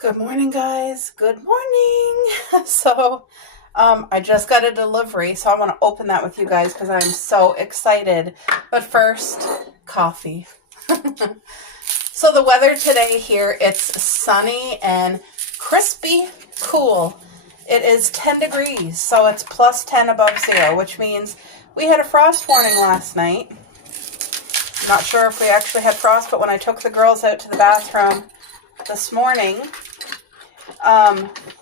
Good morning, guys. Good morning. I just got a delivery, so I want to open that with you guys because I'm so excited. But first, coffee. So the weather today here, it's sunny and crispy cool. It is 10 degrees, so it's plus 10 above zero, which means we had a frost warning last night. Not sure if we actually had frost, but when I took the girls out to the bathroom this morning,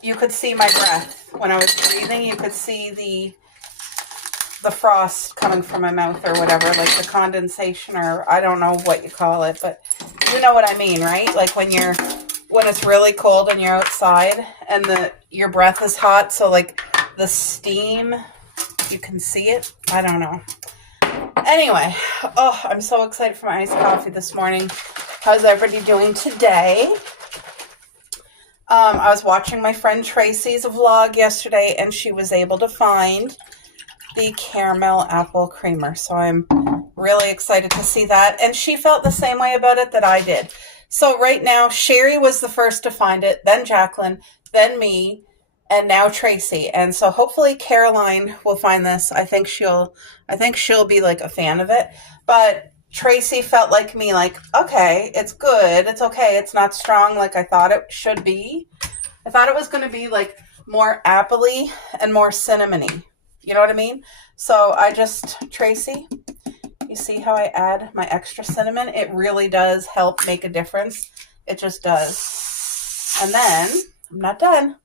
you could see my breath. When I was breathing, you could see the frost coming from my mouth or whatever, like the condensation, or I don't know what you call it, but you know what I mean, right? Like when it's really cold and you're outside and your breath is hot, so like the steam, you can see it. I don't know. Anyway, I'm so excited for my iced coffee this morning. How's everybody doing today? I was watching my friend Tracy's vlog yesterday, and she was able to find the caramel apple creamer. So I'm really excited to see that. And she felt the same way about it that I did. So right now, Sherry was the first to find it, then Jacqueline, then me, and now Tracy. And so hopefully Caroline will find this. I think she'll be like a fan of it. But Tracy felt like me, like, okay, it's good. It's okay. It's not strong like I thought it should be. I thought it was going to be like more apple-y and more cinnamony. You know what I mean? So Tracy, you see how I add my extra cinnamon? It really does help make a difference. It just does. And then, I'm not done.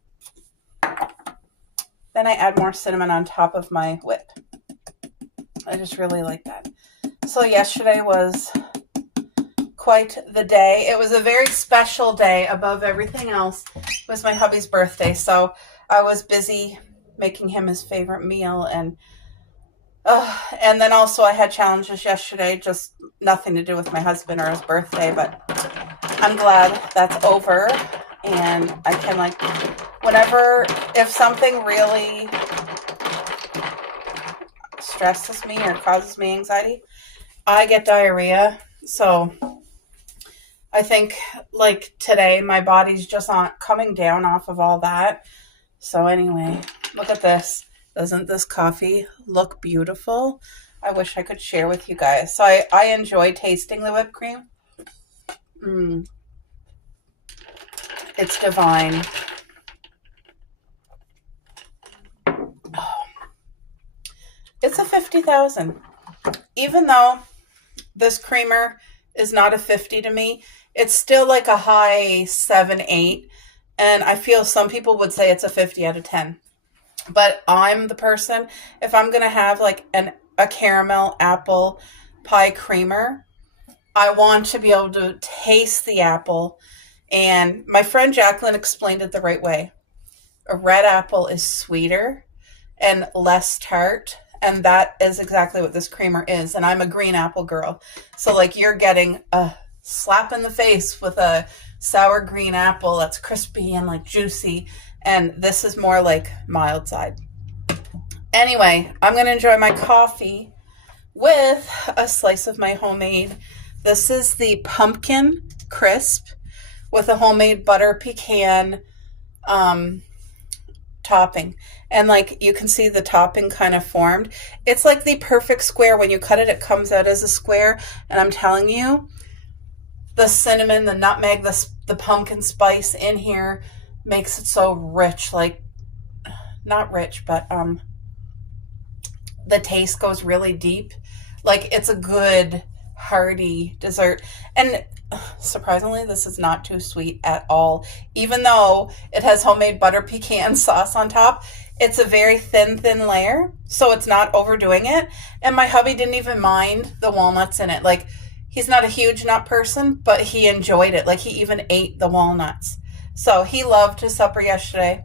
Then I add more cinnamon on top of my whip. I just really like that. So yesterday was quite the day. It was a very special day. Above everything else, it was my hubby's birthday. So I was busy making him his favorite meal. And then also I had challenges yesterday, just nothing to do with my husband or his birthday. But I'm glad that's over. And I can if something really stresses me or causes me anxiety, I get diarrhea. So I think like today, my body's just not coming down off of all that. So anyway, look at this. Doesn't this coffee look beautiful? I wish I could share with you guys. So I enjoy tasting the whipped cream. It's divine. It's a 50,000. Even though this creamer is not a 50 to me, it's still like a high 7, 8. And I feel some people would say it's a 50 out of 10. But I'm the person, if I'm going to have like a caramel apple pie creamer, I want to be able to taste the apple. And my friend Jacqueline explained it the right way. A red apple is sweeter and less tart. And that is exactly what this creamer is. And I'm a green apple girl. So like you're getting a slap in the face with a sour green apple that's crispy and like juicy. And this is more like mild side. Anyway, I'm going to enjoy my coffee with a slice of my homemade. This is the pumpkin crisp with a homemade butter pecan topping. And like you can see the topping kind of formed. It's like the perfect square. When you cut it, it comes out as a square. And I'm telling you, the cinnamon, the nutmeg, the pumpkin spice in here makes it so rich. Like, not rich, but the taste goes really deep. Like it's a good hearty dessert. And surprisingly, this is not too sweet at all. Even though it has homemade butter pecan sauce on top, it's a very thin layer, so it's not overdoing it. And my hubby didn't even mind the walnuts in it. Like, he's not a huge nut person, but he enjoyed it. Like, he even ate the walnuts. So he loved his supper yesterday.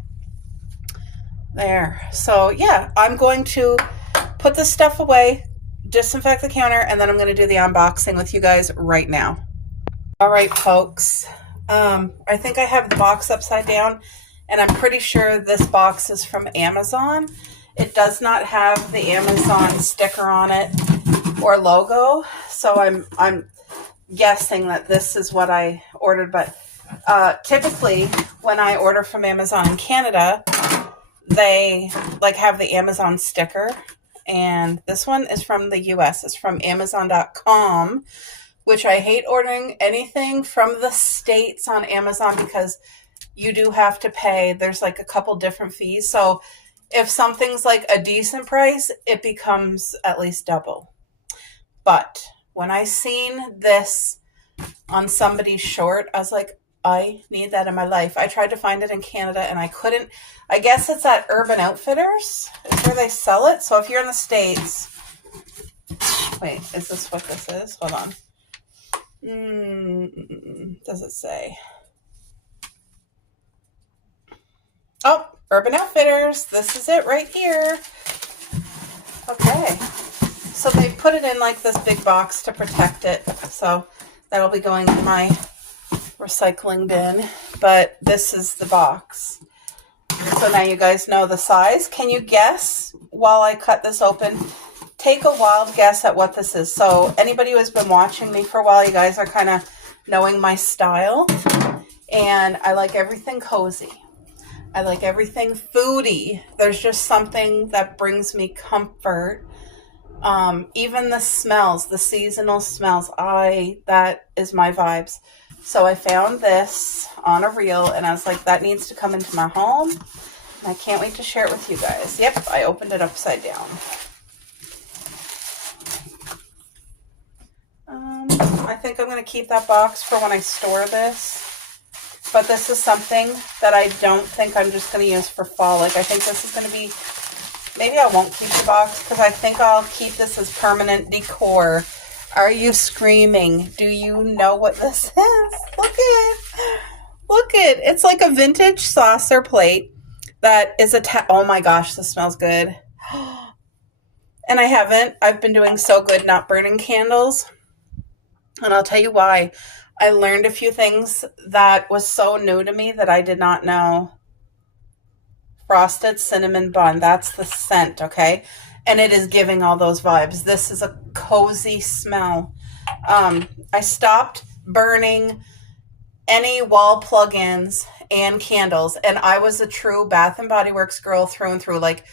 There. So yeah, I'm going to put this stuff away, disinfect the counter, and then I'm going to do the unboxing with you guys right now. All right, folks. I think I have the box upside down, and I'm pretty sure this box is from Amazon. It does not have the Amazon sticker on it or logo, so I'm guessing that this is what I ordered, but Typically, when I order from Amazon in Canada, they like have the Amazon sticker. And this one is from the US. It's from Amazon.com, which I hate ordering anything from the States on Amazon because you do have to pay. There's like a couple different fees. So if something's like a decent price, it becomes at least double. But when I seen this on somebody's short, I was like, I need that in my life. I tried to find it in Canada and I couldn't. I guess it's at Urban Outfitters is where they sell it. So if you're in the States, wait, is this what this is? Hold on. Does it say? Oh, Urban Outfitters. This is it right here. Okay. So they put it in like this big box to protect it. So that'll be going in my recycling bin. But this is the box. So now you guys know the size. Can you guess while I cut this open? Take a wild guess at what this is. So anybody who has been watching me for a while, you guys are kind of knowing my style. And I like everything cozy. I like everything foodie. There's just something that brings me comfort. Even the smells, the seasonal smells, that is my vibes. So I found this on a reel and I was like, that needs to come into my home. And I can't wait to share it with you guys. Yep, I opened it upside down. I think I'm going to keep that box for when I store this. But this is something that I don't think I'm just going to use for fall. Like, I think this is going to be, maybe I won't keep the box because I think I'll keep this as permanent decor. Are you screaming? Do you know what this is? Look it. It's like a vintage saucer plate that is oh my gosh, this smells good. And I've been doing so good not burning candles. And I'll tell you why. I learned a few things that was so new to me that I did not know. Frosted cinnamon bun. That's the scent, okay? And it is giving all those vibes. This is a cozy smell. I stopped burning any wall plug-ins and candles. And I was a true Bath & Body Works girl through and through. Like,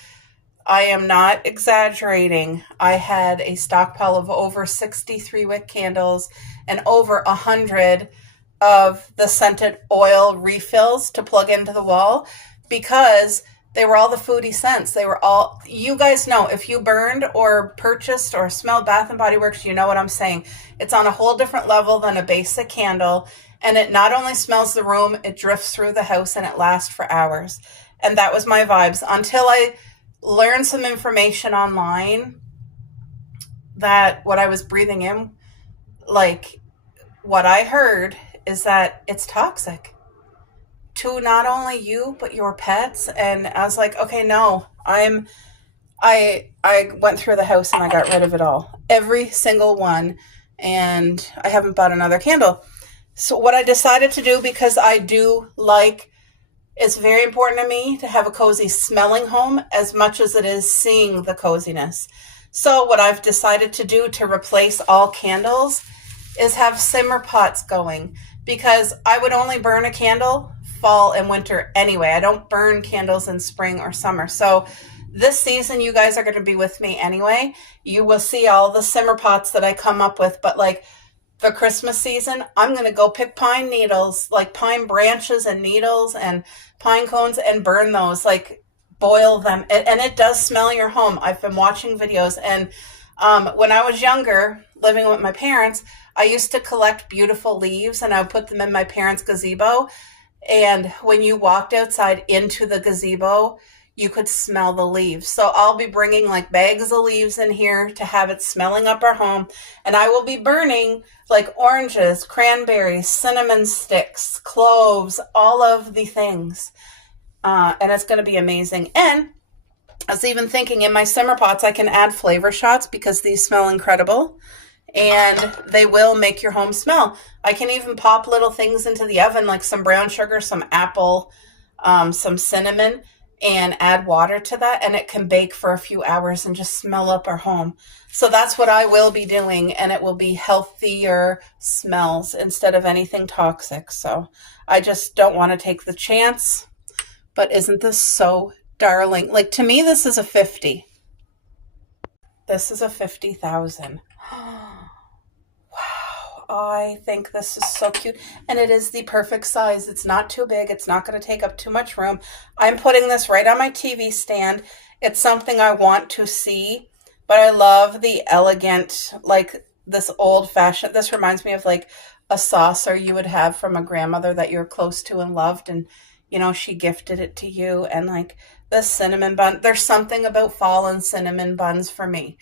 I am not exaggerating. I had a stockpile of over 63 wick candles and over 100 of the scented oil refills to plug into the wall because they were all the foodie scents. They were all, you guys know, if you burned or purchased or smelled Bath & Body Works, you know what I'm saying. It's on a whole different level than a basic candle. And it not only smells the room, it drifts through the house and it lasts for hours. And that was my vibes until I learned some information online that what I was breathing in, like what I heard is that it's toxic to not only you, but your pets. And I was like, okay, no, I went through the house and I got rid of it all, every single one. And I haven't bought another candle. So what I decided to do, because I do like, it's very important to me to have a cozy smelling home as much as it is seeing the coziness. So what I've decided to do to replace all candles is have simmer pots going, because I would only burn a candle fall and winter anyway. I don't burn candles in spring or summer. So this season, you guys are going to be with me anyway. You will see all the simmer pots that I come up with, but like the Christmas season, I'm going to go pick pine needles, like pine branches and needles and pine cones, and burn those, like boil them. And it does smell your home. I've been watching videos. And when I was younger, living with my parents, I used to collect beautiful leaves and I would put them in my parents' gazebo. And when you walked outside into the gazebo, you could smell the leaves. So I'll be bringing like bags of leaves in here to have it smelling up our home. And I will be burning like oranges, cranberries, cinnamon sticks, cloves, all of the things. And it's going to be amazing. And I was even thinking in my simmer pots, I can add flavor shots because these smell incredible. And they will make your home smell. I can even pop little things into the oven, like some brown sugar, some apple, some cinnamon, and add water to that, and it can bake for a few hours and just smell up our home. So that's what I will be doing, and it will be healthier smells instead of anything toxic. So I just don't want to take the chance. But isn't this so darling? Like, to me, this is a 50. This is a 50,000. Wow, I think this is so cute. And it is the perfect size. It's not too big. It's not going to take up too much room. I'm putting this right on my TV stand. It's something I want to see, but I love the elegant, like this old fashioned, this reminds me of like a saucer you would have from a grandmother that you're close to and loved, and you know, she gifted it to you. And like the cinnamon bun, there's something about fall and cinnamon buns for me.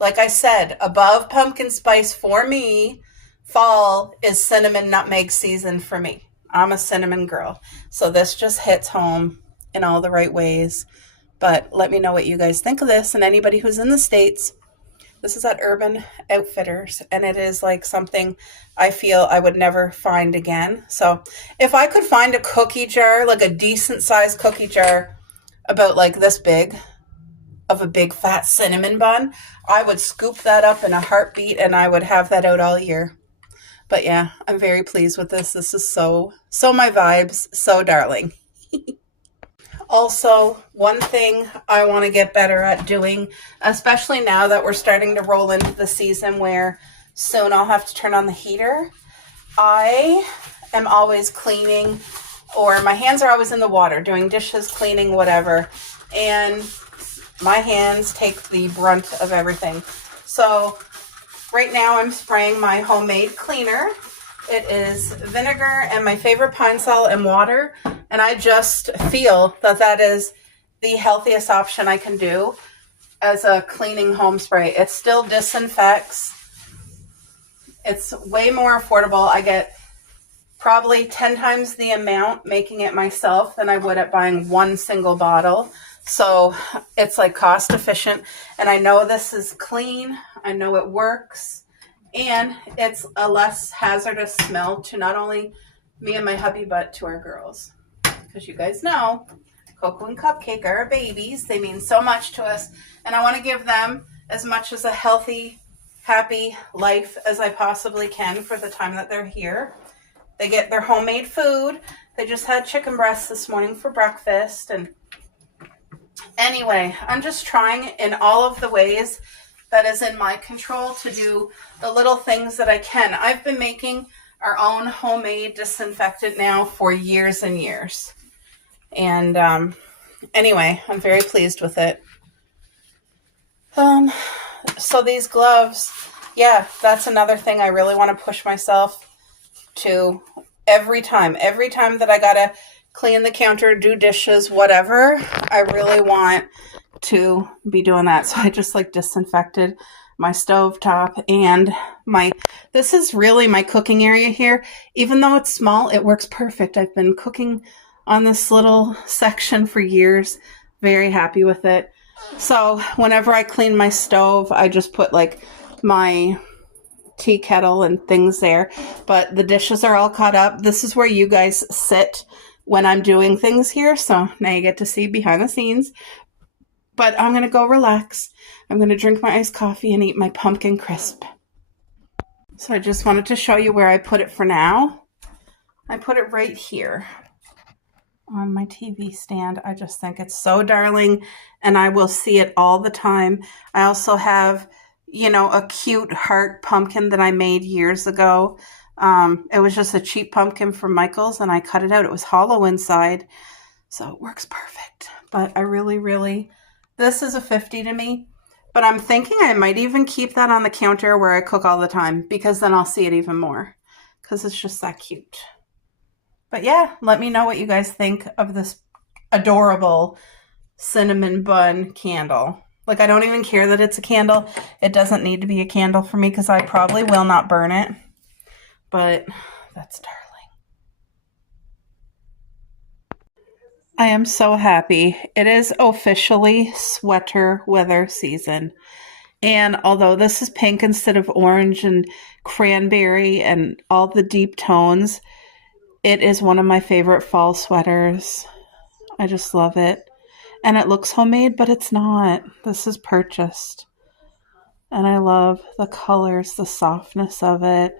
Like I said, above pumpkin spice for me, fall is cinnamon nutmeg season for me. I'm a cinnamon girl. So this just hits home in all the right ways. But let me know what you guys think of this, and anybody who's in the States. This is at Urban Outfitters, and it is like something I feel I would never find again. So if I could find a cookie jar, like a decent sized cookie jar about like this big, of a big fat cinnamon bun, I would scoop that up in a heartbeat, and I would have that out all year. But yeah, I'm very pleased with this. This is so my vibes, so darling. Also, one thing I want to get better at doing, especially now that we're starting to roll into the season where soon I'll have to turn on the heater, I am always cleaning, or my hands are always in the water, doing dishes, cleaning, whatever, and my hands take the brunt of everything. So right now I'm spraying my homemade cleaner. It is vinegar and my favorite pine sol and water. And I just feel that that is the healthiest option I can do as a cleaning home spray. It still disinfects. It's way more affordable. I get probably 10 times the amount making it myself than I would at buying one single bottle. So it's like cost efficient. And I know this is clean. I know it works. And it's a less hazardous smell to not only me and my hubby, but to our girls. Because you guys know, Cocoa and Cupcake are our babies. They mean so much to us. And I want to give them as much as a healthy, happy life as I possibly can for the time that they're here. They get their homemade food. They just had chicken breasts this morning for breakfast. And anyway, I'm just trying in all of the ways that is in my control to do the little things that I can. I've been making our own homemade disinfectant now for years and years. And anyway, I'm very pleased with it. So these gloves, yeah, that's another thing I really want to push myself to every time that I gotta clean the counter, do dishes, whatever, I really want to be doing that. So I just like disinfected my stove top and this is really my cooking area here. Even though it's small, it works perfect. I've been cooking on this little section for years. Very happy with it. So whenever I clean my stove, I just put like my tea kettle and things there. But the dishes are all caught up. This is where you guys sit when I'm doing things here. So now you get to see behind the scenes. But I'm going to go relax. I'm going to drink my iced coffee and eat my pumpkin crisp. So I just wanted to show you where I put it for now. I put it right here on my TV stand. I just think it's so darling, and I will see it all the time. I also have, you know, a cute heart pumpkin that I made years ago. It was just a cheap pumpkin from Michael's, and I cut it out. It was hollow inside, so it works perfect. But I really, this is a 50 to me. But I'm thinking I might even keep that on the counter where I cook all the time, because then I'll see it even more, because it's just that cute. But yeah, let me know what you guys think of this adorable cinnamon bun candle. Like, I don't even care that it's a candle. It doesn't need to be a candle for me because I probably will not burn it. But that's darling. I am so happy. It is officially sweater weather season. And although this is pink instead of orange and cranberry and all the deep tones, it is one of my favorite fall sweaters. I just love it. And it looks homemade, but it's not. This is purchased. And I love the colors, the softness of it.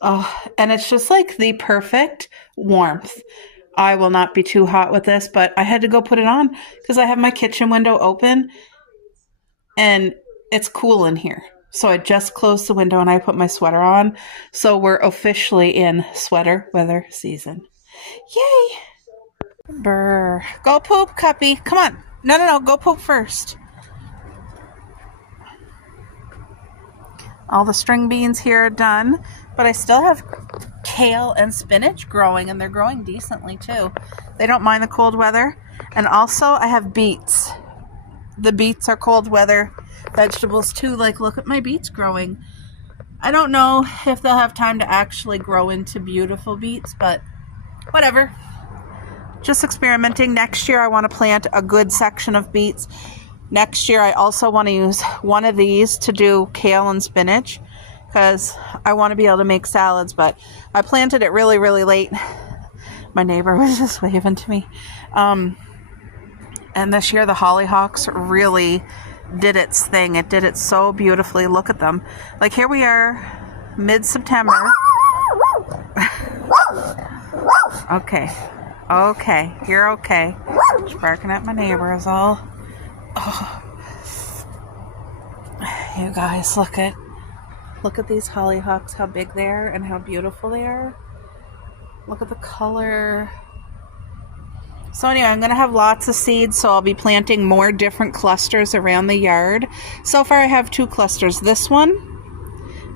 Oh, and it's just like the perfect warmth. I will not be too hot with this, but I had to go put it on because I have my kitchen window open and it's cool in here. So I just closed the window and I put my sweater on. So we're officially in sweater weather season. Yay! Brr. Go poop, Cuppy. Come on. No. Go poop first. All the string beans here are done, but I still have kale and spinach growing, and they're growing decently too. They don't mind the cold weather. And also I have beets. The beets are cold weather vegetables too. Like, look at my beets growing. I don't know if they'll have time to actually grow into beautiful beets, but whatever. Just experimenting. Next year I want to plant a good section of beets. Next year I also want to use one of these to do kale and spinach because I want to be able to make salads, but I planted it really, really late. My neighbor was just waving to me. And this year the hollyhocks really did its thing. It did it so beautifully. Look at them. Like, here we are, mid-September. Okay, you're okay. She's barking at my neighbor is all. Oh. You guys, look at these hollyhocks, how big they are and how beautiful they are. Look at the color. So anyway, I'm going to have lots of seeds, so I'll be planting more different clusters around the yard. So far I have 2 clusters. This one,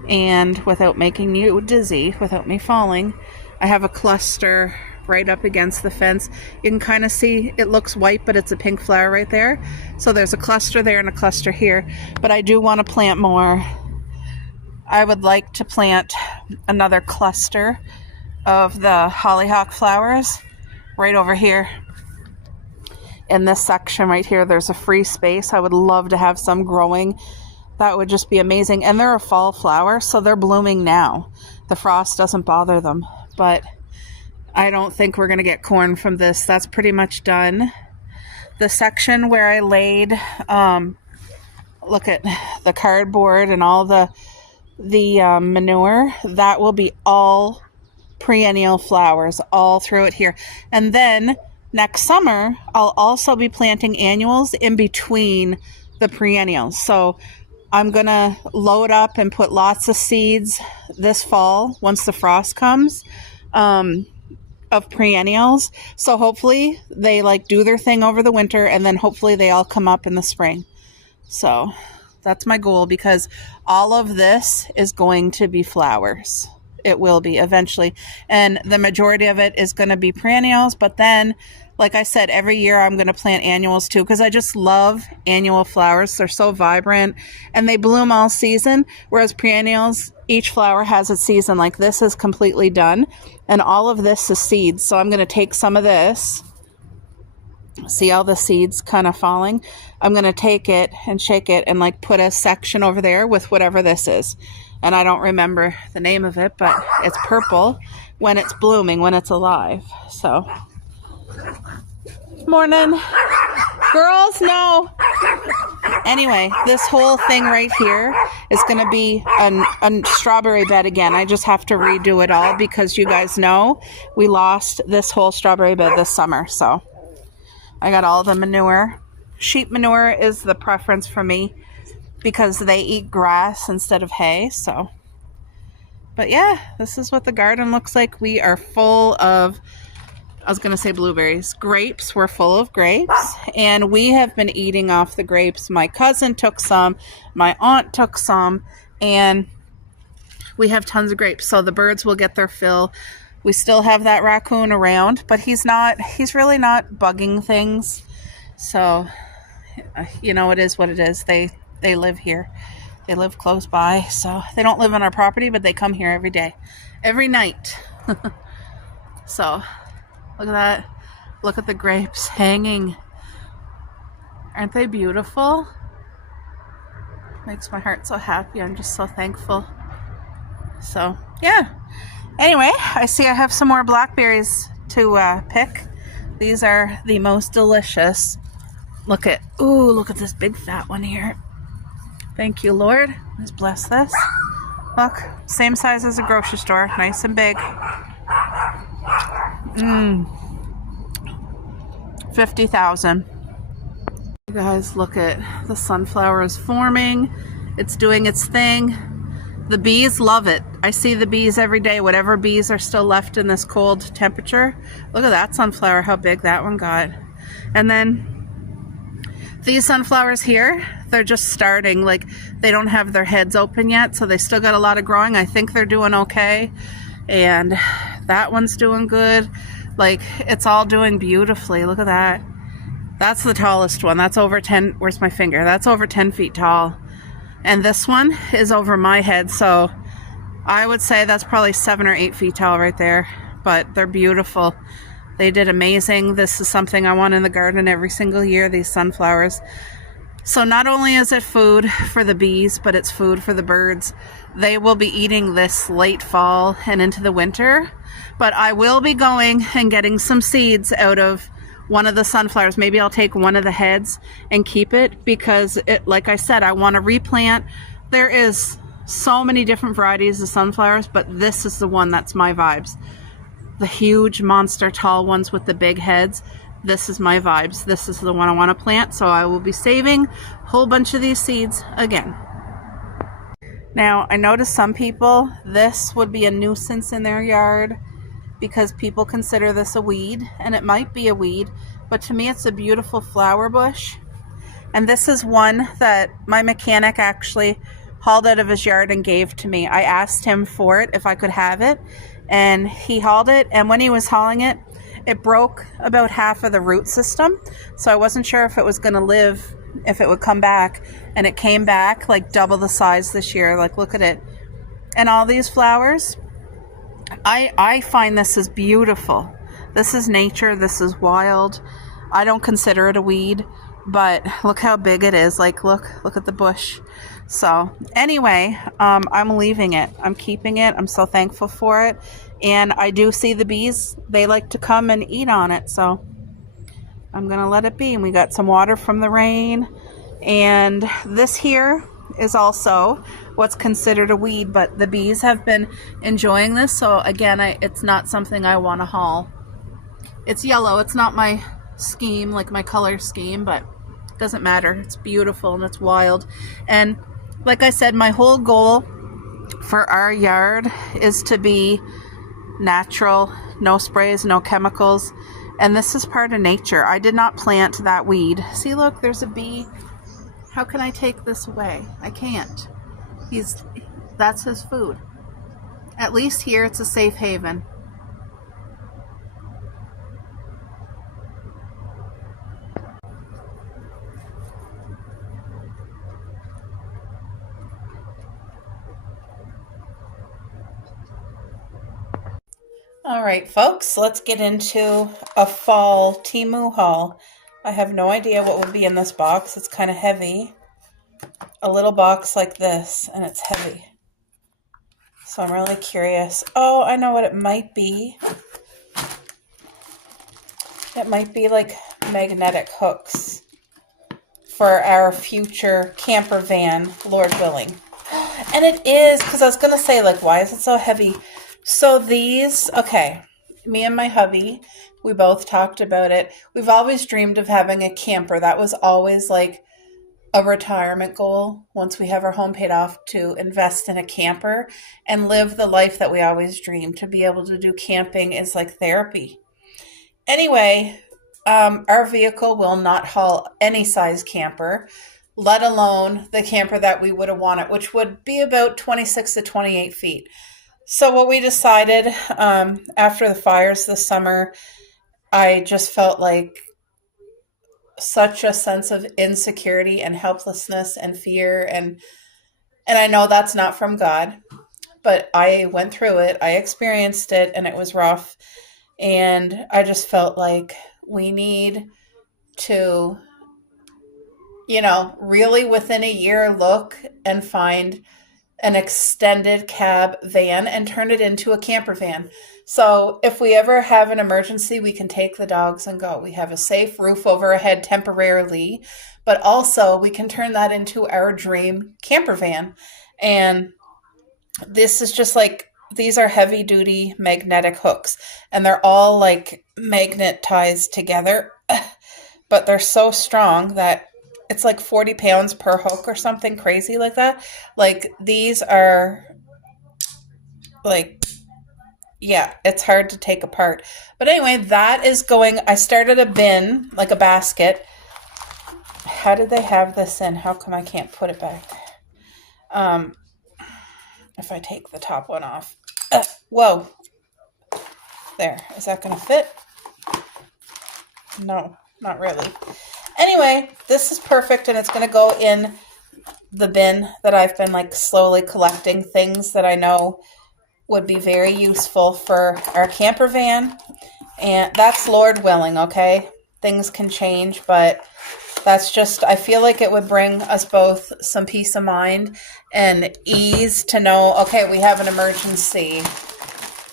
and without making you dizzy, without me falling, I have a cluster right up against the fence. You can kind of see it looks white, but it's a pink flower right there. So there's a cluster there and a cluster here. But I do want to plant more. I would like to plant another cluster of the hollyhock flowers right over here. In this section right here, there's a free space. I would love to have some growing. That would just be amazing. And they're a fall flower, so they're blooming now. The frost doesn't bother them. But I don't think we're going to get corn from this. That's pretty much done. The section where I laid, look at the cardboard and all the manure, that will be all perennial flowers all through it here. And then next summer, I'll also be planting annuals in between the perennials. So I'm going to load up and put lots of seeds this fall once the frost comes. Of perennials. So hopefully they like do their thing over the winter and then hopefully they all come up in the spring. So that's my goal because all of this is going to be flowers. It will be eventually. And the majority of it is going to be perennials. But then, like I said, every year I'm going to plant annuals too because I just love annual flowers. They're so vibrant and they bloom all season. Whereas perennials, each flower has its season. Like this is completely done. And all of this is seeds. So I'm going to take some of this. See all the seeds kind of falling? I'm going to take it and shake it and like put a section over there with whatever this is. And I don't remember the name of it, but it's purple when it's blooming, when it's alive. So, morning. Girls, no. Anyway, this whole thing right here is going to be a strawberry bed again. I just have to redo it all because you guys know we lost this whole strawberry bed this summer. So I got all the manure. Sheep manure is the preference for me because they eat grass instead of hay. So, but yeah, this is what the garden looks like. We are full of, I was going to say blueberries. Grapes. We're full of grapes. And we have been eating off the grapes. My cousin took some. My aunt took some. And we have tons of grapes. So the birds will get their fill. We still have that raccoon around. But he's really not bugging things. So, you know, it is what it is. They live here. They live close by. So they don't live on our property, but they come here every day. Every night. So look at that. Look at the grapes hanging. Aren't they beautiful? Makes my heart so happy. I'm just so thankful. So, yeah. Anyway, I see I have some more blackberries to pick. These are the most delicious. look at, ooh, look at this big fat one here. Thank you, Lord. Let's bless this. Look, same size as a grocery store, nice and big. 50,000. You guys, look at the sunflower is forming. It's doing its thing. The bees love it. I see the bees every day, whatever bees are still left in this cold temperature. Look at that sunflower, how big that one got. And then these sunflowers here, they're just starting. Like, they don't have their heads open yet, so they still got a lot of growing. I think they're doing okay. And that one's doing good. Like, it's all doing beautifully. Look at that. That's the tallest one. That's over 10, where's my finger? That's over 10 feet tall. And this one is over my head, so I would say that's probably 7 or 8 feet tall right there. But they're beautiful. They did amazing. This is something I want in the garden every single year, these sunflowers. So not only is it food for the bees, but it's food for the birds. They will be eating this late fall and into the winter. But I will be going and getting some seeds out of one of the sunflowers. Maybe I'll take one of the heads and keep it because, like I said, I want to replant. There is so many different varieties of sunflowers, but this is the one that's my vibes. The huge monster tall ones with the big heads. This is my vibes. This is the one I want to plant, so I will be saving a whole bunch of these seeds again. Now, I noticed some people, this would be a nuisance in their yard because people consider this a weed, and it might be a weed, but to me it's a beautiful flower bush. And this is one that my mechanic actually hauled out of his yard and gave to me. I asked him for it, if I could have it, and he hauled it, and when he was hauling it, it broke about half of the root system, so I wasn't sure if it was going to live, if it would come back, and it came back like double the size this year. Like, look at it. And all these flowers, I find this is beautiful. This is nature. This is wild. I don't consider it a weed, but look how big it is. Like, look at the bush. So anyway, I'm leaving it. I'm keeping it. I'm so thankful for it. And I do see the bees. They like to come and eat on it. So I'm going to let it be. And we got some water from the rain. And this here is also what's considered a weed, but the bees have been enjoying this. So again, it's not something I want to haul. It's yellow. It's not my scheme, like my color scheme, but it doesn't matter. It's beautiful and it's wild. And like I said, my whole goal for our yard is to be natural, no sprays, no chemicals. And this is part of nature. I did not plant that weed. See, look, there's a bee. How can I take this away? I can't. That's his food. At least here it's a safe haven. All right, folks, let's get into a fall temu haul. I have no idea what would be in this box. It's kind of heavy. A little box like this, and it's heavy. So I'm really curious. Oh, I know what it might be. It might be like magnetic hooks for our future camper van, Lord willing. And it is, because I was going to say, like, why is it so heavy? So these, okay, me and my hubby, we both talked about it. We've always dreamed of having a camper. That was always like a retirement goal once we have our home paid off, to invest in a camper and live the life that we always dreamed. To be able to do camping is like therapy. Anyway, our vehicle will not haul any size camper, let alone the camper that we would have wanted, which would be about 26 to 28 feet. So what we decided, after the fires this summer, I just felt like such a sense of insecurity and helplessness and fear. And I know that's not from God, but I went through it. I experienced it, and it was rough. And I just felt like we need to, really within a year look and find an extended cab van and turn it into a camper van. So if we ever have an emergency, we can take the dogs and go. We have a safe roof over our head temporarily, but also we can turn that into our dream camper van. And this is just like, these are heavy duty magnetic hooks, and they're all like magnetized together, but they're so strong that it's like 40 pounds per hook or something crazy like that. Like these are like, yeah, it's hard to take apart. But anyway, that is going, I started a bin, like a basket. How did they have this in? How come I can't put it back? If I take the top one off. Whoa. There. Is that going to fit? No, not really. Anyway, this is perfect, and it's going to go in the bin that I've been like slowly collecting things that I know would be very useful for our camper van. And that's Lord willing, okay? Things can change, but that's just, I feel like it would bring us both some peace of mind and ease to know, okay, we have an emergency.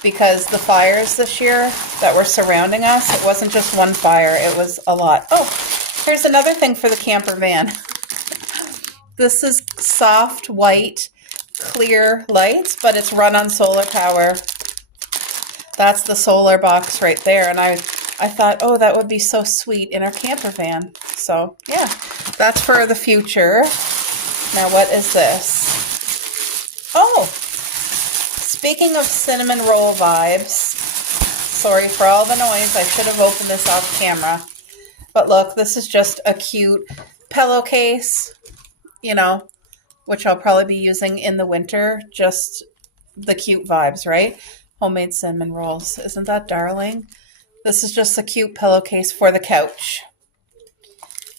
Because the fires this year that were surrounding us, it wasn't just one fire, it was a lot. Oh, here's another thing for the camper van. This is soft white clear lights, but it's run on solar power. That's the solar box right there. And I thought, oh, that would be so sweet in our camper van. So yeah, that's for the future. Now what is this? Oh, speaking of cinnamon roll vibes, sorry for all the noise. I should have opened this off camera. But look, this is just a cute pillowcase, you know, which I'll probably be using in the winter. Just the cute vibes, right? Homemade cinnamon rolls. Isn't that darling? This is just a cute pillowcase for the couch.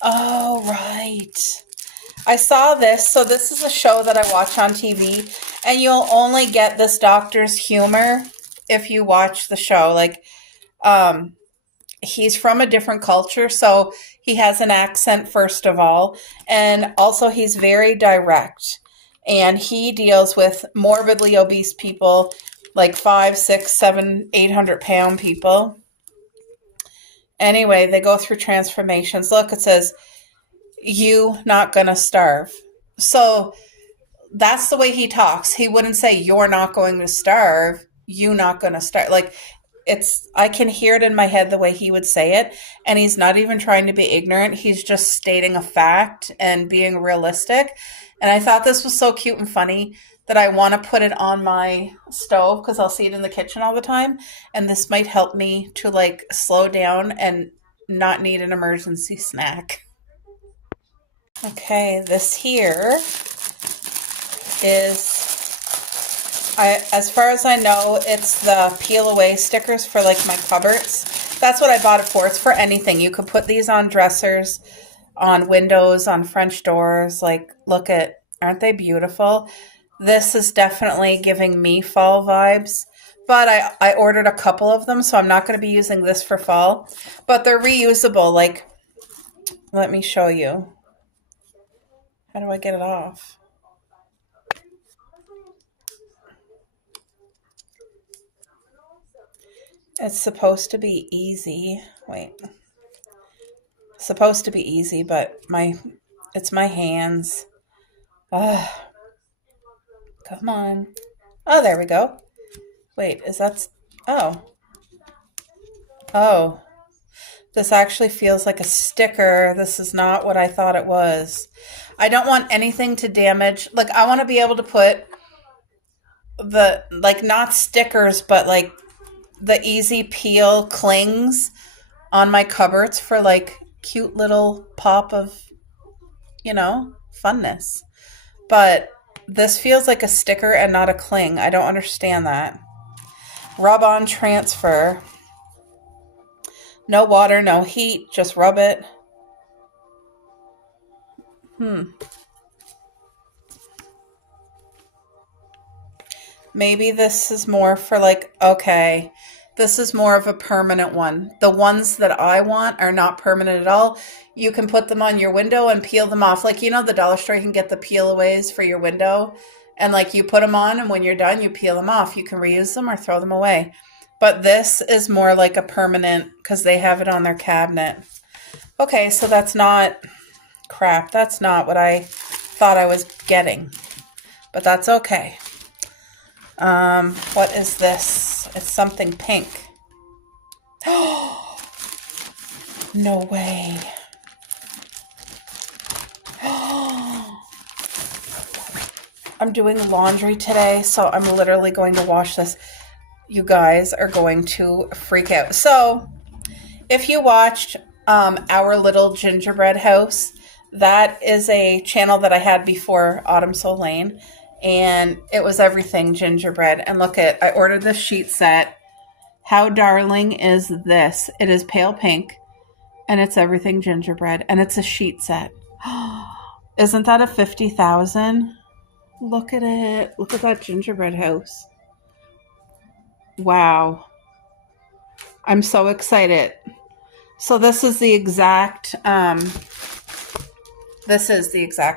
Oh, right. I saw this. So this is a show that I watch on TV, and you'll only get this doctor's humor if you watch the show. Like, he's from a different culture, so he has an accent first of all, and also he's very direct, and he deals with morbidly obese people, like 5, 6, 7, 800-pound people. Anyway, they go through transformations. Look, it says, "You not gonna starve." So that's the way he talks. He wouldn't say, "You're not going to starve. You not gonna starve." Like, it's, I can hear it in my head the way he would say it, and he's not even trying to be ignorant. He's just stating a fact and being realistic. And I thought this was so cute and funny that I want to put it on my stove because I'll see it in the kitchen all the time, and this might help me to like slow down and not need an emergency snack. Okay, this here is, as far as I know, it's the peel away stickers for like my cupboards. That's what I bought it for. It's for anything. You could put these on dressers, on windows, on French doors. Like, look at, aren't they beautiful? This is definitely giving me fall vibes. But I ordered a couple of them, so I'm not going to be using this for fall. But they're reusable. Like, let me show you. How do I get it off? It's supposed to be easy. Wait. Supposed to be easy, but it's my hands. Ugh. Come on. Oh, there we go. Wait, is that... Oh. Oh. This actually feels like a sticker. This is not what I thought it was. I don't want anything to damage. Like, I want to be able to put the, like, not stickers, but like the easy peel clings on my cupboards for like cute little pop of, funness. But this feels like a sticker and not a cling. I don't understand that. Rub on transfer. No water, no heat, just rub it. Maybe this is more for like, okay, this is more of a permanent one. The ones that I want are not permanent at all. You can put them on your window and peel them off. Like, the dollar store, you can get the peel-aways for your window. And like, you put them on, and when you're done, you peel them off. You can reuse them or throw them away. But this is more like a permanent because they have it on their cabinet. Okay, so that's not crap. That's not what I thought I was getting. But that's okay. What is this? It's something pink. No way. I'm doing laundry today, so I'm literally going to wash this. You guys are going to freak out. So, if you watched Our Little Gingerbread House, that is a channel that I had before Autumn Soul Lane, and it was everything gingerbread. And look at, I ordered this sheet set. How darling is this? It is pale pink, and it's everything gingerbread, and it's a sheet set. Isn't that a 50,000? Look at it. Look at that gingerbread house. Wow. I'm so excited. So this is the exact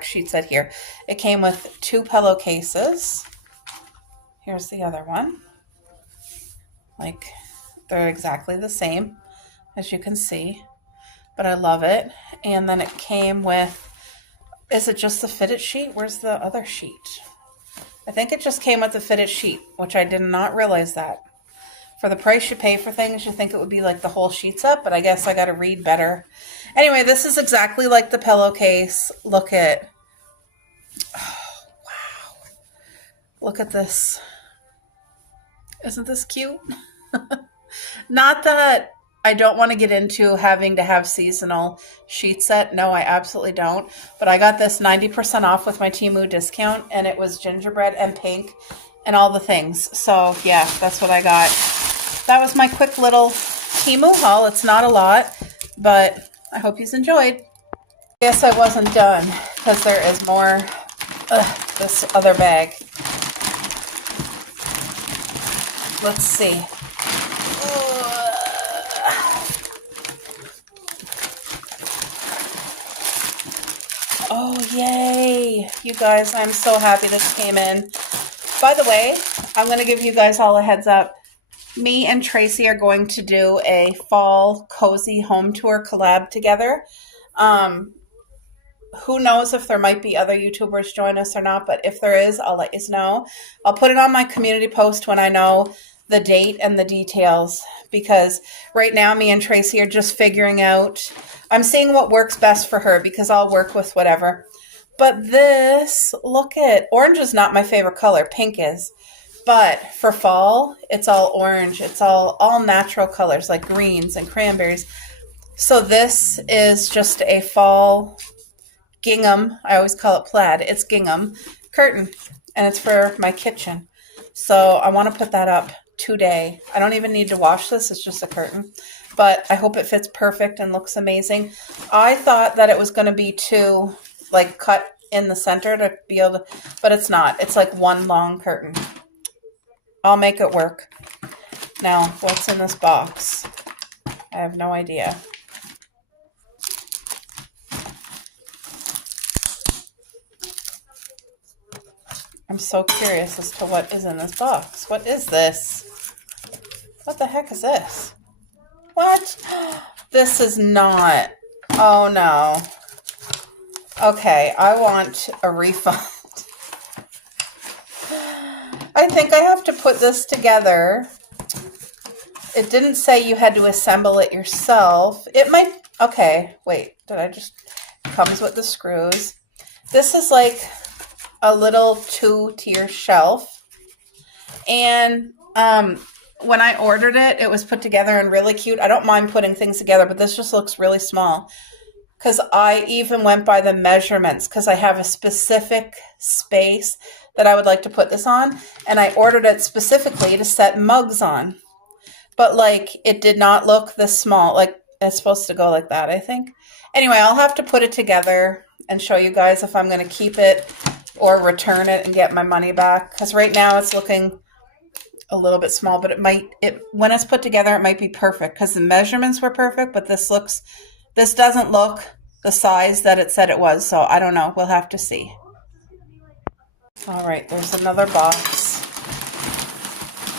sheet set here. It came with 2 pillowcases. Here's the other one. Like, they're exactly the same, as you can see. But I love it. And then it came with, is it just the fitted sheet? Where's the other sheet? I think it just came with the fitted sheet, which I did not realize that. For the price you pay for things, you think it would be like the whole sheet's up, but I guess I got to read better. Anyway, this is exactly like the pillowcase. Look at, oh, wow. Look at this. Isn't this cute? Not that I don't want to get into having to have seasonal sheet set. No, I absolutely don't. But I got this 90% off with my Temu discount, and it was gingerbread and pink and all the things. So, yeah, that's what I got. That was my quick little Temu haul. It's not a lot, but I hope you enjoyed. Yes, I wasn't done because there is more. This other bag. Let's see. Oh, yay. You guys, I'm so happy this came in. By the way, I'm going to give you guys all a heads up. Me and Tracy are going to do a fall cozy home tour collab together. Who knows if there might be other YouTubers join us or not, but if there is, I'll let you know. I'll put it on my community post when I know the date and the details, because right now me and Tracy are just figuring out, I'm seeing what works best for her because I'll work with whatever. But this, look at, orange is not my favorite color, pink is. But for fall, it's all orange. It's all natural colors like greens and cranberries. So this is just a fall gingham. I always call it plaid. It's gingham curtain, and it's for my kitchen. So I want to put that up today. I don't even need to wash this. It's just a curtain. But I hope it fits perfect and looks amazing. I thought that it was going to be too, like, cut in the center to be able to, but it's not. It's like one long curtain. I'll make it work. Now, what's in this box? I have no idea. I'm so curious as to what is in this box. What is this? What the heck is this? What? This is not. Oh, no. Okay, I want a refund. I think I have to put this together. It didn't say you had to assemble it yourself. It might, okay, wait, did I just, it comes with the screws. This is like a little 2-tier shelf. And when I ordered it, it was put together and really cute. I don't mind putting things together, but this just looks really small. Because I even went by the measurements because I have a specific space that I would like to put this on. And I ordered it specifically to set mugs on. But, like, it did not look this small. Like, it's supposed to go like that, I think. Anyway, I'll have to put it together and show you guys if I'm going to keep it or return it and get my money back. Because right now it's looking a little bit small. But when it's put together, it might be perfect. Because the measurements were perfect. But this doesn't look the size that it said it was. So, I don't know. We'll have to see. All right, there's another box.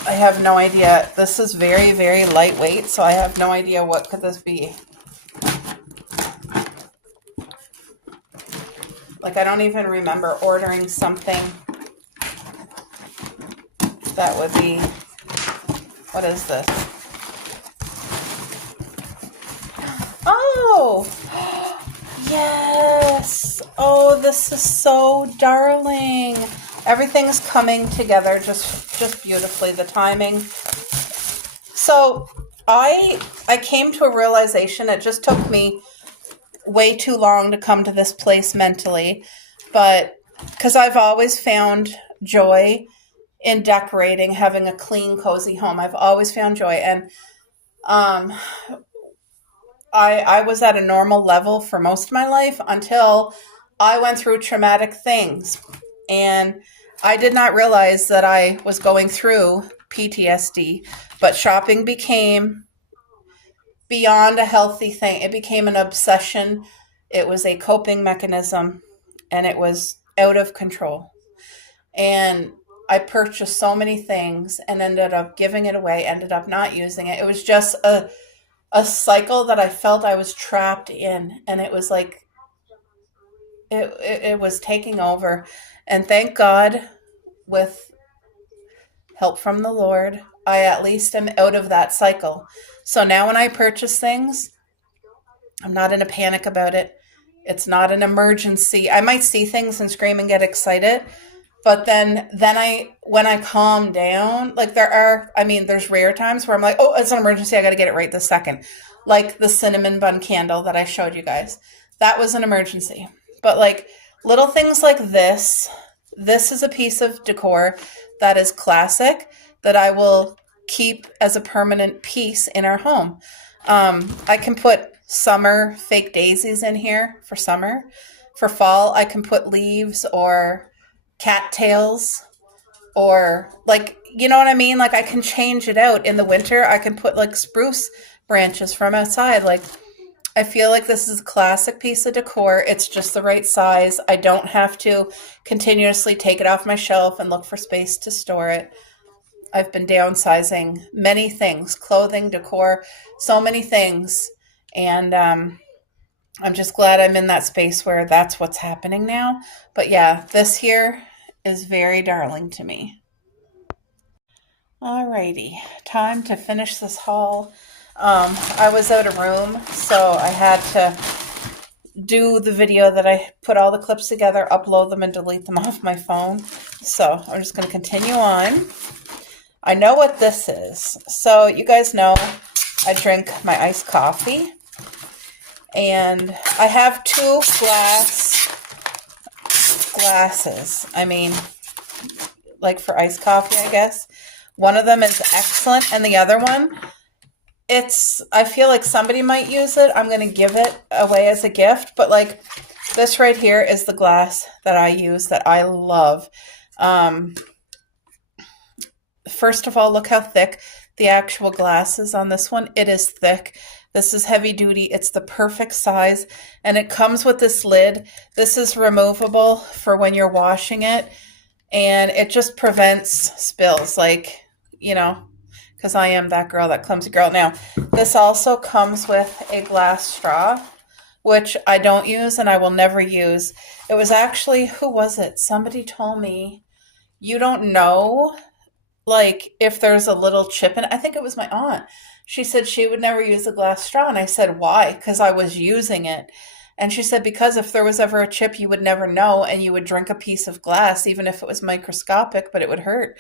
I have no idea. This is very, very lightweight, so I have no idea what could this be. Like, I don't even remember ordering something that would be, what is this? Oh, yes. Oh, this is so darling. Everything's coming together just beautifully. The timing. So I came to a realization. It just took me way too long to come to this place mentally, but because I've always found joy in decorating, having a clean, cozy home. I've always found joy, and I was at a normal level for most of my life until I went through traumatic things, and I did not realize that I was going through PTSD, but shopping became beyond a healthy thing. It became an obsession. It was a coping mechanism, and it was out of control. And I purchased so many things and ended up giving it away, ended up not using it. It was just a cycle that I felt I was trapped in. And it was like, it was taking over. And thank God, with help from the Lord, I at least am out of that cycle. So now when I purchase things, I'm not in a panic about it. It's not an emergency. I might see things and scream and get excited, but then when I calm down, like there's rare times where I'm like, oh, it's an emergency. I got to get it right this second. Like the cinnamon bun candle that I showed you guys. That was an emergency. But like little things like this is a piece of decor that is classic that I will keep as a permanent piece in our home. I can put summer fake daisies in here for summer. For fall, I can put leaves or cattails or like, you know what I mean? Like I can change it out. In the winter, I can put like spruce branches from outside. Like I feel like this is a classic piece of decor. It's just the right size. I don't have to continuously take it off my shelf and look for space to store it. I've been downsizing many things, clothing, decor, so many things. And I'm just glad I'm in that space where that's what's happening now. But yeah, this here is very darling to me. Alrighty, time to finish this haul. I was out of room, so I had to do the video that I put all the clips together, upload them, and delete them off my phone. So I'm just going to continue on. I know what this is. So you guys know I drink my iced coffee. And I have two glasses. I mean, like for iced coffee, I guess. One of them is excellent, and the other one, I feel like somebody might use it. I'm going to give it away as a gift, but like this right here is the glass that I use that I love. First of all, look how thick the actual glass is on this one. It is thick. This is heavy duty. It's the perfect size, and it comes with this lid. This is removable for when you're washing it, and it just prevents spills, like, you know, because I am that girl, that clumsy girl. Now, this also comes with a glass straw, which I don't use and I will never use. It was actually, who was it? Somebody told me, you don't know, like, if there's a little chip in it. I think it was my aunt. She said she would never use a glass straw. And I said, why? Because I was using it. And she said, because if there was ever a chip, you would never know, and you would drink a piece of glass, even if it was microscopic, but it would hurt.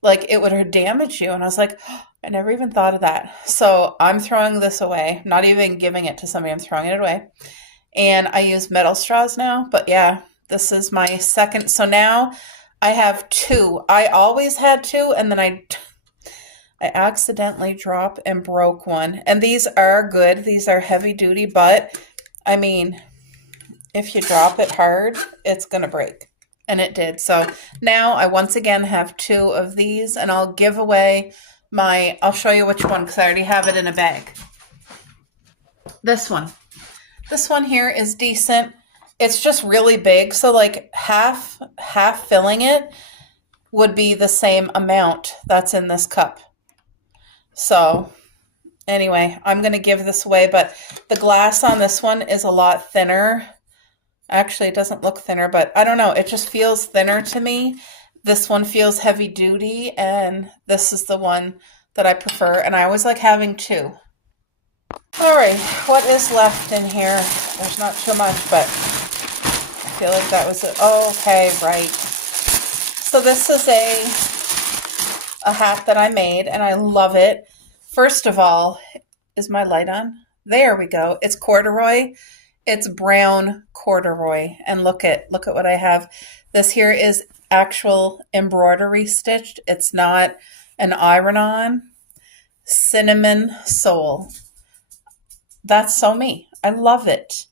Like, it would damage you. And I was like, oh, I never even thought of that. So I'm throwing this away. I'm not even giving it to somebody. I'm throwing it away. And I use metal straws now. But yeah, this is my second. So now I have two. I always had two, and then I accidentally dropped and broke one. And these are good. These are heavy duty, but I mean, if you drop it hard, it's going to break. And it did. So now I once again have two of these, and I'll give away I'll show you which one because I already have it in a bag. This one. This one here is decent. It's just really big. So like half filling it would be the same amount that's in this cup. So anyway, I'm going to give this away, but the glass on this one is a lot thinner. Actually, it doesn't look thinner, but I don't know. It just feels thinner to me. This one feels heavy duty, and this is the one that I prefer, and I always like having two. All right, what is left in here? There's not too much, but I feel like that was it. Oh, okay, right. So this is a hat that I made, and I love it. First of all, is my light on? There we go. It's corduroy. It's brown corduroy, and look at what I have. This here is actual embroidery stitched. It's not an iron-on. Cinnamon sole. That's so me. I love it.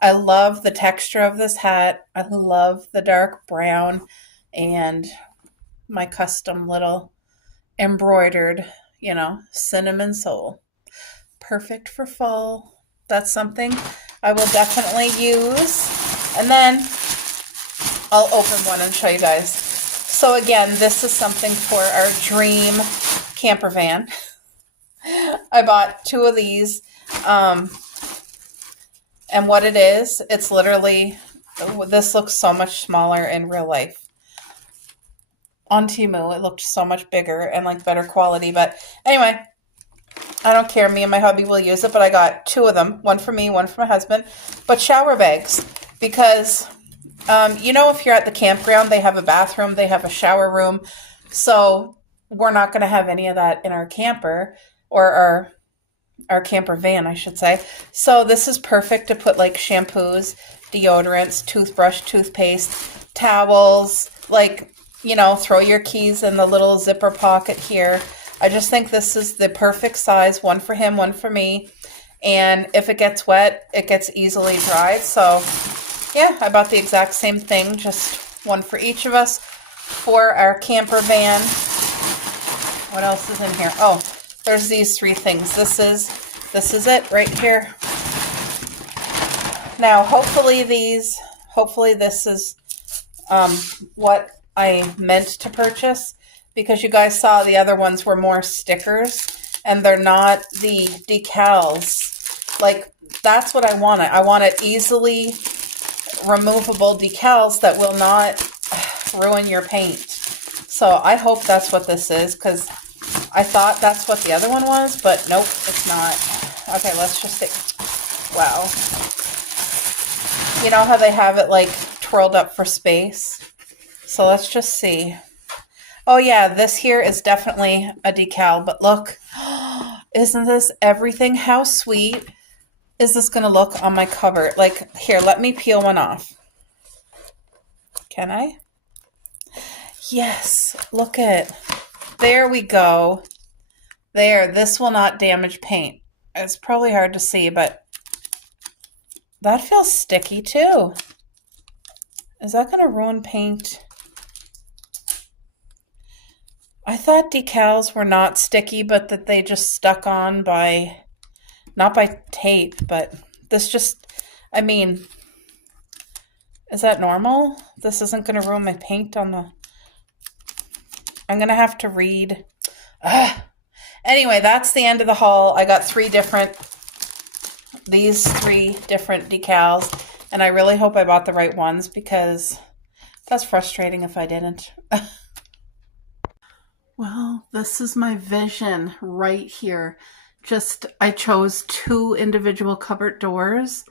I love the texture of this hat. I love the dark brown and my custom little embroidered, cinnamon sole. Perfect for fall. That's something I will definitely use. And then I'll open one and show you guys. So again, this is something for our dream camper van. I bought two of these. And what it is, it's literally, this looks so much smaller in real life. On Temu, it looked so much bigger and like better quality. But anyway, I don't care. Me and my hubby will use it, but I got two of them. One for me, one for my husband. But shower bags, because, if you're at the campground, they have a bathroom, they have a shower room. So we're not going to have any of that in our camper, or our camper van, I should say. So this is perfect to put like shampoos, deodorants, toothbrush, toothpaste, towels, throw your keys in the little zipper pocket here. I just think this is the perfect size, one for him, one for me. And if it gets wet, it gets easily dried. So yeah, I bought the exact same thing, just one for each of us for our camper van. What else is in here? Oh, there's these three things. This is it right here. Now, hopefully this is what I meant to purchase, because you guys saw the other ones were more stickers and they're not the decals. Like, that's what I wanted. I wanted easily removable decals that will not ruin your paint. So I hope that's what this is, because I thought that's what the other one was, but nope, it's not. Okay, let's just see. Wow. You know how they have it like twirled up for space? So let's just see. Oh yeah, this here is definitely a decal, but look, isn't this everything? How sweet is this going to look on my cover? Like, here, let me peel one off. Can I? Yes, look at, there we go. There, this will not damage paint. It's probably hard to see, but that feels sticky too. Is that going to ruin paint? I thought decals were not sticky, but that they just stuck on by, not by tape, but this just, I mean, is that normal? This isn't going to ruin my paint on the, I'm going to have to read. Anyway, that's the end of the haul. I got these three different decals, and I really hope I bought the right ones, because that's frustrating if I didn't. Well, this is my vision right here. I chose two individual cupboard doors,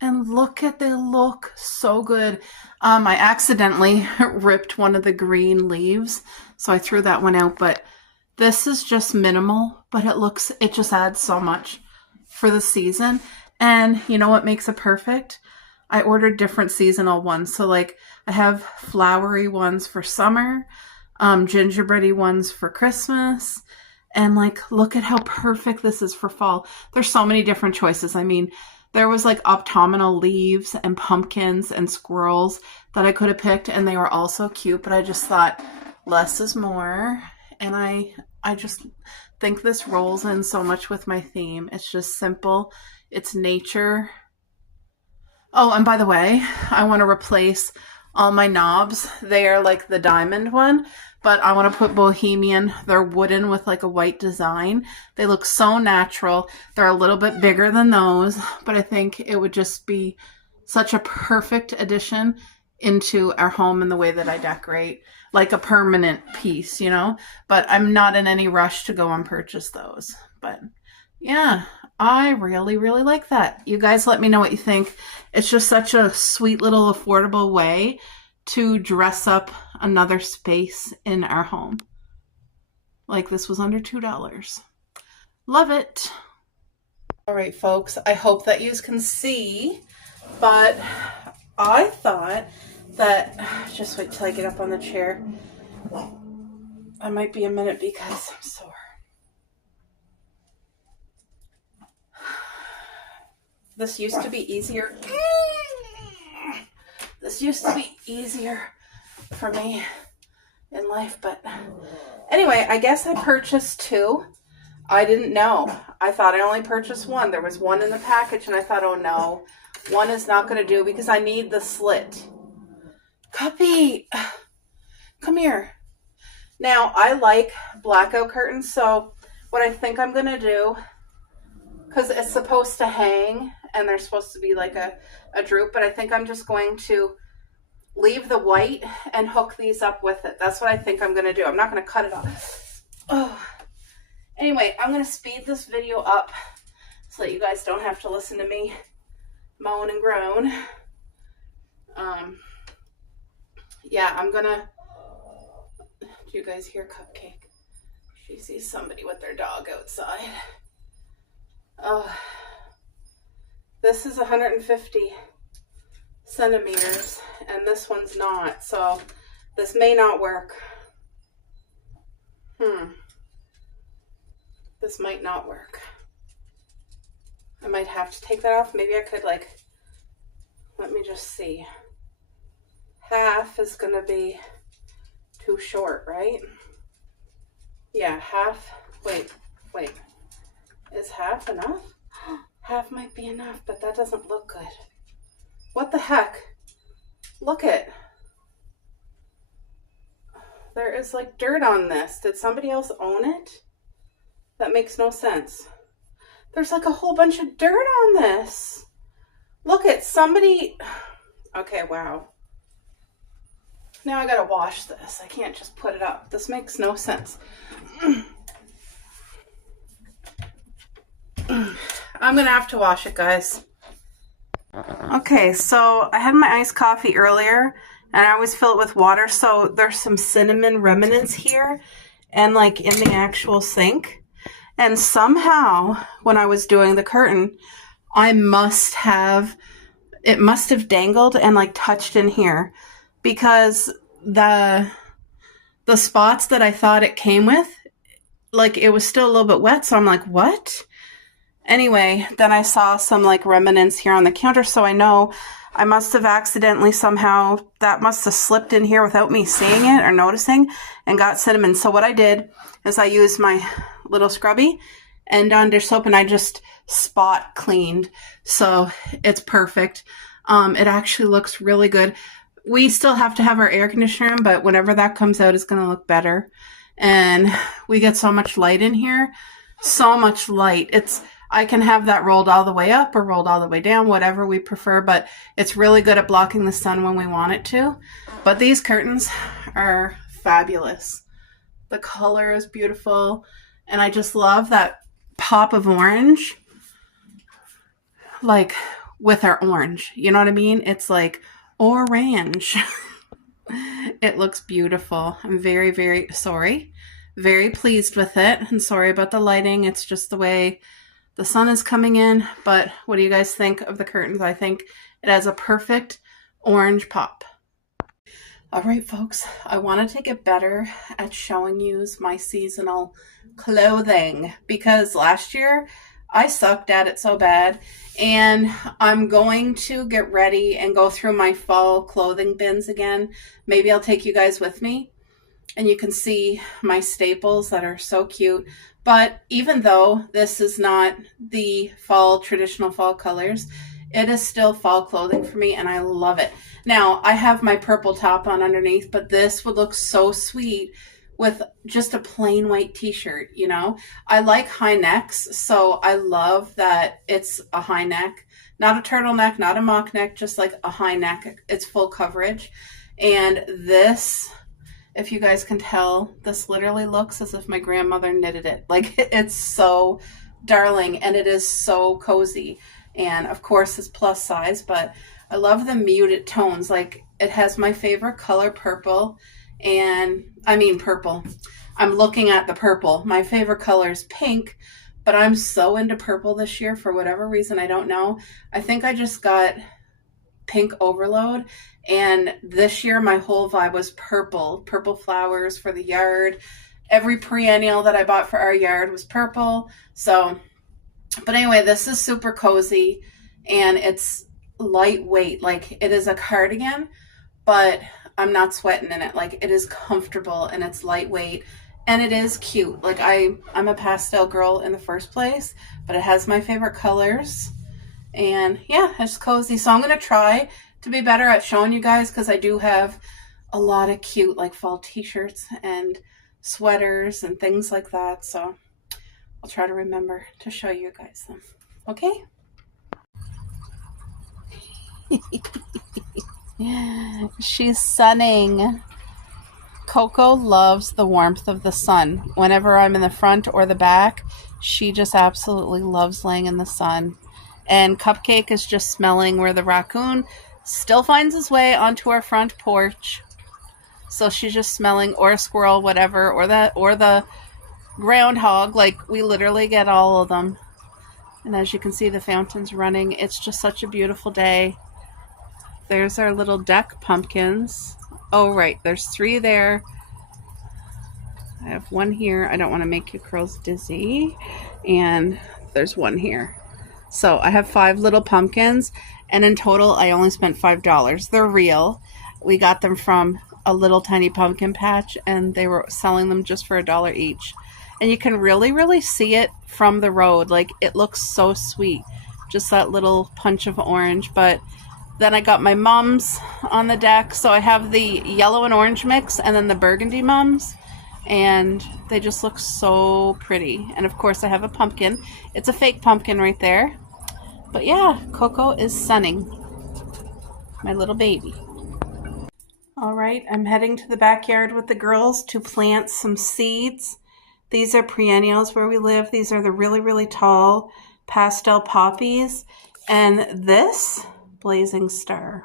and look at, they look so good. I accidentally ripped one of the green leaves, so I threw that one out, but this is just minimal, but it just adds so much for the season. And you know what makes it perfect? I ordered different seasonal ones. So like, I have flowery ones for summer, gingerbready ones for Christmas, and like, look at how perfect this is for fall. There's so many different choices. I mean, there was like autumnal leaves and pumpkins and squirrels that I could have picked, and they were all so cute, but I just thought less is more. And I just think this rolls in so much with my theme. It's just simple. It's nature. Oh, and by the way, I want to replace all my knobs. They are like the diamond one, but I want to put bohemian. They're wooden with like a white design. They look so natural. They're a little bit bigger than those, but I think it would just be such a perfect addition into our home and the way that I decorate, like a permanent piece, you know? But I'm not in any rush to go and purchase those. But yeah, I really, really like that. You guys let me know what you think. It's just such a sweet little affordable way to dress up another space in our home. Like this was under $2. Love it. All right, folks, I hope that you can see, but I thought that, just wait till I get up on the chair. I might be a minute because I'm sore. This used to be easier. This used to be easier for me in life, but anyway, I guess I purchased 2. I didn't know. I thought I only purchased 1. There was 1 in the package, and I thought, oh no, 1 is not going to do because I need the slit. Cuppy, come here. Now, I like blackout curtains, so what I think I'm going to do, because it's supposed to hang, and they're supposed to be like a droop, but I think I'm just going to leave the white and hook these up with it. That's what I think I'm going to do. I'm not going to cut it off. Oh. Anyway, I'm going to speed this video up so that you guys don't have to listen to me moan and groan. Yeah, I'm going to... Do you guys hear Cupcake? She sees somebody with their dog outside. Oh, this is 150 centimeters, and this one's not, so this may not work. This might not work. I might have to take that off. Maybe I could, like, let me just see. Half is going to be too short, right? Yeah, half. Wait. Is half enough? Half might be enough, but that doesn't look good. What the heck? Look it. There is like dirt on this. Did somebody else own it? That makes no sense. There's like a whole bunch of dirt on this. Look at somebody. Okay, wow. Now I gotta wash this. I can't just put it up. This makes no sense. I'm gonna have to wash it, guys. Okay, so I had my iced coffee earlier, and I always fill it with water, so there's some cinnamon remnants here and like in the actual sink. And somehow, when I was doing the curtain, it must have dangled and like touched in here, because the spots that I thought it came with, like it was still a little bit wet, so I'm like, what? Anyway, then I saw some like remnants here on the counter, so I know I must have accidentally somehow, that must have slipped in here without me seeing it or noticing, and got cinnamon. So what I did is I used my little scrubby and under soap, and I just spot cleaned. So it's perfect. It actually looks really good. We still have to have our air conditioner in, but whenever that comes out, it's going to look better. And we get so much light in here. So much light. I can have that rolled all the way up or rolled all the way down, whatever we prefer, but it's really good at blocking the sun when we want it to. But these curtains are fabulous. The color is beautiful, and I just love that pop of orange, like with our orange. You know what I mean? It's like orange. It looks beautiful. I'm very, very very pleased with it, and sorry about the lighting. It's just the way the sun is coming in. But what do you guys think of the curtains? I think it has a perfect orange pop. All right, folks, I wanted to get better at showing you my seasonal clothing, because last year I sucked at it so bad, and I'm going to get ready and go through my fall clothing bins again. Maybe I'll take you guys with me, and you can see my staples that are so cute. But even though this is not the traditional fall colors, It is still fall clothing for me, and I love it. Now, I have my purple top on underneath, but this would look so sweet with just a plain white t-shirt, you know? I like high necks, so I love that it's a high neck. Not a turtleneck, not a mock neck, just like a high neck. It's full coverage. And this, if you guys can tell, this literally looks as if my grandmother knitted it. Like, it's so darling, and it is so cozy. And of course it's plus size, but I love the muted tones. Like, it has my favorite color, purple, and I mean purple. I'm looking at the purple. My favorite color is pink, but I'm so into purple this year for whatever reason. I don't know. I think I just got pink overload, and this year my whole vibe was purple flowers for the yard. Every perennial that I bought for our yard was purple. So, but anyway, this is super cozy, and it's lightweight. Like, it is a cardigan, but I'm not sweating in it. Like, it is comfortable, and it's lightweight, and it is cute. Like, I'm a pastel girl in the first place, but it has my favorite colors. And yeah, it's cozy. So I'm going to try to be better at showing you guys, because I do have a lot of cute like fall t-shirts and sweaters and things like that. So I'll try to remember to show you guys them. Okay? She's sunning. Coco loves the warmth of the sun. Whenever I'm in the front or the back, she just absolutely loves laying in the sun. And Cupcake is just smelling where the raccoon still finds his way onto our front porch. So she's just smelling, or a squirrel, whatever, or the groundhog. Like, we literally get all of them. And as you can see, the fountain's running. It's just such a beautiful day. There's our little deck pumpkins. Oh, right. There's 3 there. I have 1 here. I don't want to make you girls dizzy. And there's 1 here. So I have 5 little pumpkins, and in total I only spent $5. They're real. We got them from a little tiny pumpkin patch, and they were selling them just for $1 each. And you can really see it from the road. Like, it looks so sweet. Just that little punch of orange. But then I got my mums on the deck. So I have the yellow and orange mix, and then the burgundy mums. And they just look so pretty. And of course I have a pumpkin. It's a fake pumpkin right there. But yeah, Coco is sunning. My little baby. All right, I'm heading to the backyard with the girls to plant some seeds. These are perennials where we live. These are the really tall pastel poppies. And this blazing star.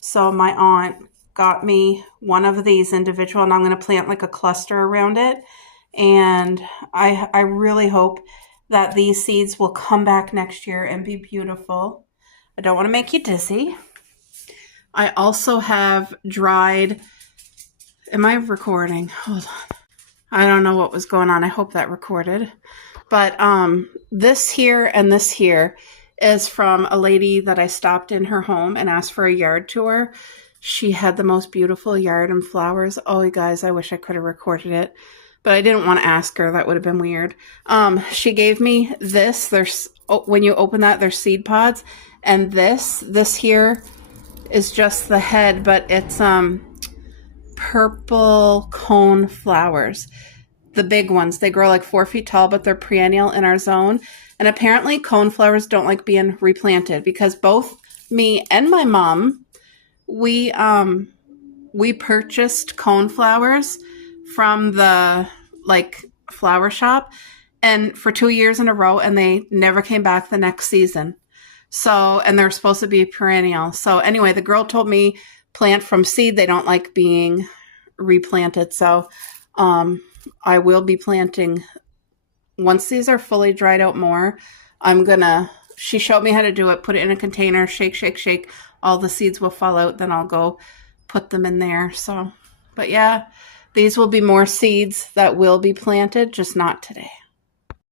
So my aunt got me one of these individual, and I'm going to plant like a cluster around it. And I really hope that these seeds will come back next year and be beautiful. I don't want to make you dizzy. I also have dried, am I recording? Hold on. I don't know what was going on. I hope that recorded. But this here and this here is from a lady that I stopped in her home and asked for a yard tour. She had the most beautiful yard and flowers. Oh, you guys, I wish I could have recorded it, but I didn't want to ask her. That would have been weird. She gave me this. There's, when you open that, there's seed pods. And this here is just the head, but it's purple cone flowers. The big ones. They grow like 4 feet tall, but they're perennial in our zone. And apparently cone flowers don't like being replanted, because both me and my mom, we purchased cone flowers from the like flower shop, and for 2 years in a row, and they never came back the next season. So, and they're supposed to be perennial. So anyway, the girl told me plant from seed. They don't like being replanted. So I will be planting, once these are fully dried out more, she showed me how to do it, put it in a container, shake, all the seeds will fall out, then I'll go put them in there. So, but yeah, these will be more seeds that will be planted, just not today.